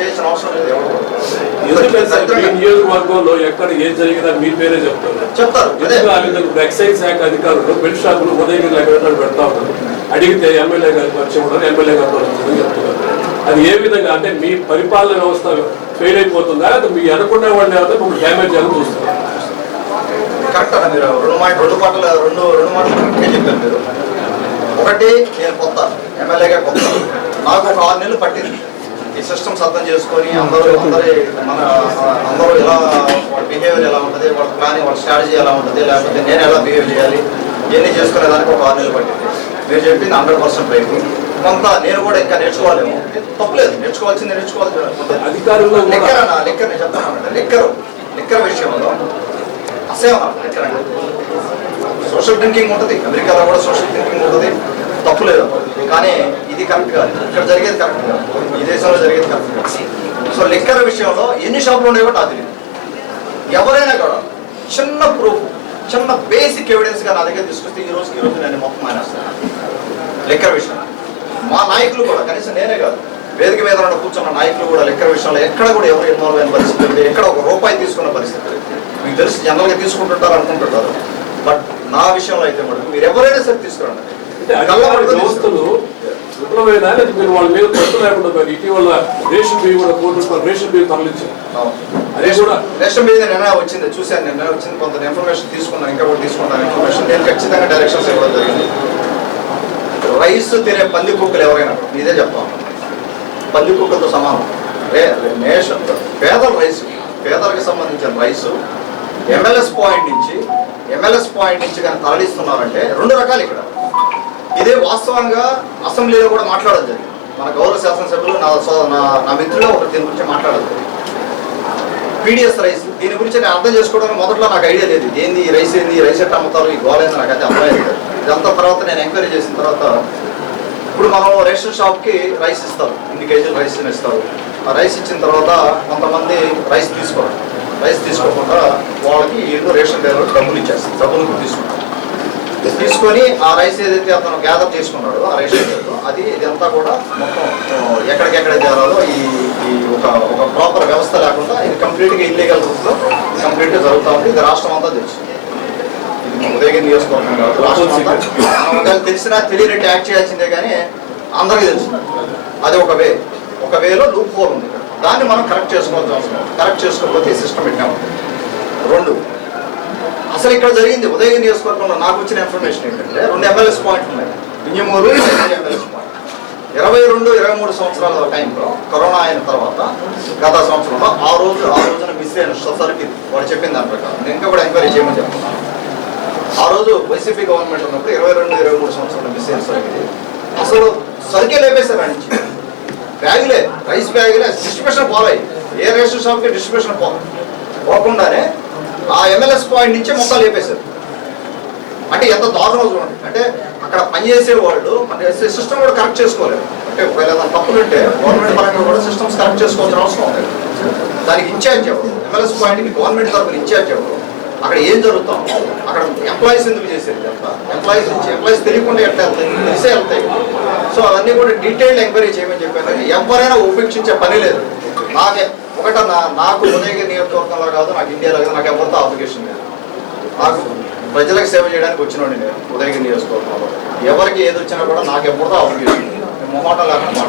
చేయాల్సిన అవసరం లేదు ఎవరు. ఎక్కడ ఏం జరిగినా మీ పేరే చెప్తారు. చెప్తారు ఎక్సైజ్ శాఖ అధికారులు బెల్ట్ షాపులు ఉదయం ఎక్కడ పెడతా ఉన్నారు? అడిగితే ఎమ్మెల్యే గారు పరిచయం ఉన్నారు ఎమ్మెల్యే గారు చెప్తున్నారు. అది ఏ విధంగా? అంటే మీ పరిపాలన వ్యవస్థ ఫెయిల్ అయిపోతుందా? అది మీ అనుకున్న వాళ్ళు ఏమైతే మిమ్మల్ని డ్యామేజ్ చేయాలని చూస్తున్నారు? కరెక్ట్ మీరు రెండు మాట రెండు మాటలు రెండు రెండు మాటలు చెప్పారు మీరు. ఒకటి నేను కొత్త. ఎమ్మెల్యేగా కొత్త. నాకు ఒక ఆరు నెలలు పట్టింది. ఈ సిస్టమ్స్ అర్థం చేసుకొని అందరూ అందరి మన అందరూ ఎలా వాళ్ళ బిహేవియర్ ఎలా ఉంటుంది వాళ్ళ ప్లానింగ్ వాళ్ళ స్ట్రాటజీ ఎలా ఉంటుంది లేకపోతే నేను ఎలా బిహేవ్ చేయాలి ఇవన్నీ చేసుకునేదానికి ఒక ఆరు నెలలు పట్టింది. మీరు చెప్పింది హండ్రెడ్ పర్సెంట్ రైట్ కొంత నేను కూడా ఇంకా నేర్చుకోవాలేమో. తప్పలేదు నేర్చుకోవాల్సింది నేర్చుకోవాలి. లిక్కర్ అన్న లిక్కర్ నేను చెప్తాను లిక్కర్ లిక్కర్ విషయంలో అసేవన లిక్కర్ సోషల్ డ్రింకింగ్ ఉంటుంది అమెరికాలో కూడా సోషల్ డ్రింకింగ్ ఉంటుంది. తప్పు లేదు కానీ ఇది కరెక్ట్ కాదు. ఇక్కడ జరిగేది కరెక్ట్ కాదు. ఈ దేశంలో జరిగేది కరెక్ట్ కాదు. సో లిక్కర్ విషయంలో ఎన్ని షాపులు ఉన్నాయో కూడా నాకు తెలియదు ఎవరైనా కూడా చిన్న ప్రూఫ్ చిన్న బేసిక్ ఎవిడెన్స్గా నా దగ్గర తీసుకొస్తే ఈ రోజుకి ఈ రోజు నేను మొత్తం మానేస్తాను లిక్కర్ విషయం మా నాయకులు కూడా కనీసం నేనే కాదు వేదిక మీద ఉన్న కూర్చున్న నాయకులు కూడా లెక్కర్ విషయంలో ఎక్కడ కూడా ఎవరు ఇన్వాల్వ్ అయిన పరిస్థితి లేదు. ఎక్కడ ఒక రూపాయి తీసుకున్న పరిస్థితి లేదు. మీకు తెలిసి జనరల్గా తీసుకుంటుంటారు అనుకుంటుంటారు. బట్ నా విషయంలో అయితే మటుకు మీరు ఎవరైనా సరే తీసుకురండి. వ్యవస్థలు విఫలమైనా లేదా మీరు వాళ్ళ మీద పట్టు లేకుండా పోయారు. ఇటీవల రేషన్ బియ్యం కూడా రూపాయలు రేషన్ బియ్యం తరలించారు అది కూడా రేషన్ మీద నిర్ణయం వచ్చింది చూశాను నేను వచ్చింది. కొంత ఇన్ఫర్మేషన్ తీసుకున్నాను ఇంకా కూడా తీసుకున్నాను ఇన్ఫర్మేషన్ నేను ఖచ్చితంగా డైరెక్షన్స్ ఇవ్వడం జరిగింది. రైస్ తినే పంది కుక్కలు ఎవరైనా ఇదే చెప్తాం పంది కుక్కలతో సమానం. నేషన్ పేదల రైస్ పేదలకు సంబంధించిన రైస్ ఎంఎల్ఎస్ పాయింట్ నుంచి ఎంఎల్ఎస్ పాయింట్ నుంచి కానీ తరలిస్తున్నారంటే రెండు రకాలు ఇక్కడ. ఇదే వాస్తవంగా అసెంబ్లీలో కూడా మాట్లాడడం జరిగింది. మన గౌరవ శాసనసభ్యులు నా సో- నా నా మిత్రులు ఒకరు దీని గురించి మాట్లాడడం జరిగింది. పీడిఎస్ రైస్ దీని గురించి నేను అర్థం చేసుకోవడానికి మొదట్లో నాకు ఐడియా లేదు. ఏంది ఈ రైస్ ఏంది ఈ రైస్ ఎట్లా అమ్ముతారు? ఈ గోలేదు నాకు అయితే అర్థమైంది ఇదంతా తర్వాత నేను ఎంక్వైరీ చేసిన తర్వాత ఇప్పుడు మనం రేషన్ షాప్కి రైస్ ఇస్తారు ఇన్ని కేజీలు రైస్ ఇస్తారు. ఆ రైస్ ఇచ్చిన తర్వాత కొంతమంది రైస్ తీసుకోరు రైస్ తీసుకోకుండా వాళ్ళకి ఏదో రేషన్ డీలర్ డబ్బులు ఇచ్చేస్తారు. డబ్బులు తీసుకుంటారు తీసుకొని ఆ రైస్ ఏదైతే అతను గ్యాదర్ చేసుకున్నాడో ఆ రైస్ డీలర్ అది ఇదంతా కూడా మొత్తం ఎక్కడికెక్కడ చేరాలో ఈ ఈ ఒక ఒక ప్రాపర్ వ్యవస్థ లేకుండా ఇది కంప్లీట్గా ఇల్లీగల్ రూట్లో కంప్లీట్గా జరుగుతూ ఉంది. ఇది రాష్ట్రం అంతా తెలుసు. ఉదయగిరి నియోజకవర్గం కాదు రాష్ట్రం అంతా. ఒకవేళ తెలిసినా తెలియనట్టు యాక్ట్ చేయాల్సిందే కానీ అందరికీ తెలుసు. అది ఒక వే ఒక వేలో లూప్ హోల్ ఉంది. దాన్ని మనం కరెక్ట్ చేసుకోవాల్సిన అవసరం కరెక్ట్ చేసుకోకపోతే ఈ సిస్టమ్ పెట్టాము రెండు అసలు ఇక్కడ జరిగింది ఉదయగిరి నియోజకవర్గంలో నాకు వచ్చిన ఇన్ఫర్మేషన్ ఏంటంటే రెండు ఎమ్మెల్యేస్ పాయింట్ ఉన్నాయి. వింజమూరు ఎమ్మెల్యేస్ పాయింట్ ఇరవై రెండు ఇరవై మూడు సంవత్సరాల టైంలో కరోనా అయిన తర్వాత గత సంవత్సరంలో ఆ రోజు ఆ రోజున మిస్ అయిన సర్కిల్ వాడు చెప్పిన దాని ప్రకారం. నేను ఇంకా కూడా ఎంక్వైరీ చేయమని చెప్తున్నాను. ఆ రోజు వైసీపీ గవర్నమెంట్ ఉన్నప్పుడు ఇరవై రెండు ఇరవై మూడు సంవత్సరాలు మిస్ అయిన సర్కిల్ అసలు సరికే లేపేశారు ఆయన. బ్యాగులే రైస్ బ్యాగులే డిస్ట్రిబ్యూషన్ పోలాయి ఏ రేషన్ షాప్కి డిస్ట్రిబ్యూషన్ పో పోకుండానే ఆ ఎంఎల్ఎస్ పాయింట్ నుంచే మొత్తం లేపేశారు. అంటే ఎంత దారుణం చూడండి. అంటే అక్కడ పనిచేసే వాళ్ళు మన సిస్టమ్ కూడా కరెక్ట్ చేసుకోలేదు. అంటే ఒకవేళ ఏదైనా తప్పులు ఉంటే గవర్నమెంట్ పరంగా కూడా సిస్టమ్స్ కరెక్ట్ చేసుకోవాల్సిన అవసరం ఉంది. దానికి ఇన్ఛార్జ్ ఎవరు? పాయింట్ పాయింట్కి గవర్నమెంట్ తరఫున ఇన్ఛార్జ్ ఎవరు? అక్కడ ఏం జరుగుతాం? అక్కడ ఎంప్లాయీస్ ఎందుకు చేసేది? ఇదంతా ఎంప్లాయీస్ నుంచి ఎంప్లాయీస్ తెలియకుండా ఎట్లా వెళ్తాయి? తెలిసే వెళ్తాయి. సో అవన్నీ కూడా డీటెయిల్డ్ ఎంక్వైరీ చేయమని చెప్పాను ఎవరైనా ఉపేక్షించే పని లేదు. నాకే ఒకటన్నా నాకు ఉదయగిరి నియోజకవర్గంలో కాదు నాకు ఇండియాలో కాదు నాకు ఎవరితో అప్లికేషన్ లేదు. నాకు ప్రజలకు సేవ చేయడానికి వచ్చినోడి నేను ఉదయగిరి నియోజకవర్గంలో. ఎవరికి ఏది వచ్చినా కూడా నాకు ఎవరితో అప్లికేషన్ లేదు. నేను మొహమాటం లేకుండా